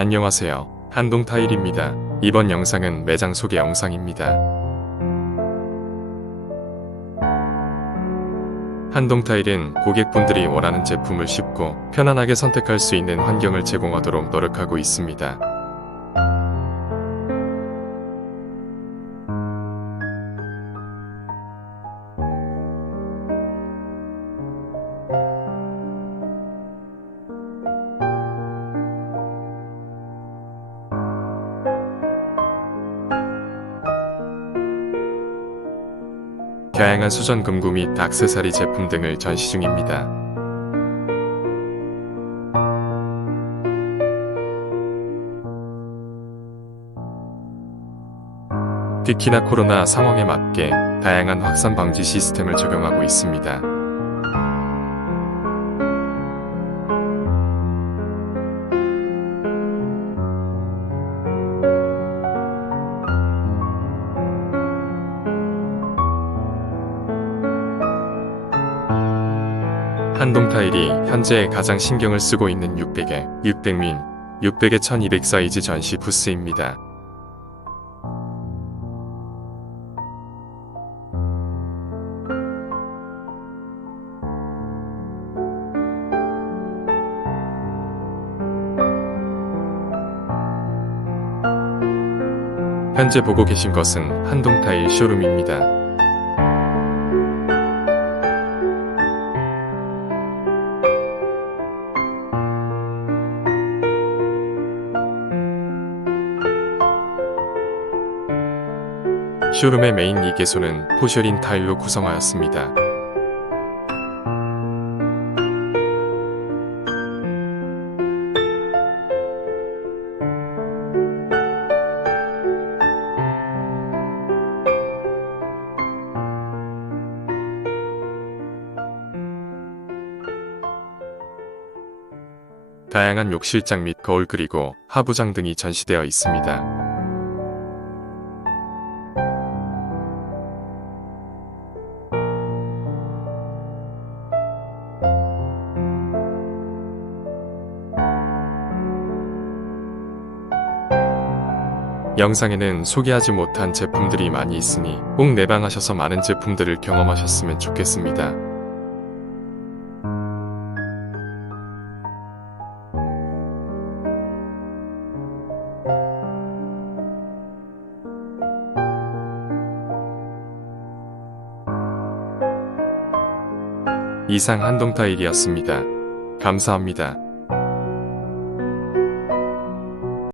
안녕하세요. 한동타일입니다. 이번 영상은 매장 소개 영상입니다. 한동타일은 고객분들이 원하는 제품을 쉽고 편안하게 선택할 수 있는 환경을 제공하도록 노력하고 있습니다. 다양한 수전 금구 및 액세서리 제품 등을 전시 중입니다. 특히나 코로나 상황에 맞게 다양한 확산 방지 시스템을 적용하고 있습니다. 한동타일이 현재 가장 신경을 쓰고 있는 600에 600민 600에 1200 사이즈 전시 부스입니다. 현재 보고 계신 것은 한동타일 쇼룸입니다. 쇼룸의 메인 2개소는 포셔린 타일로 구성하였습니다. 다양한 욕실장 및 거울 그리고 하부장 등이 전시되어 있습니다. 영상에는 소개하지 못한 제품들이 많이 있으니 꼭 내방하셔서 많은 제품들을 경험하셨으면 좋겠습니다. 이상 한동타일이었습니다. 감사합니다.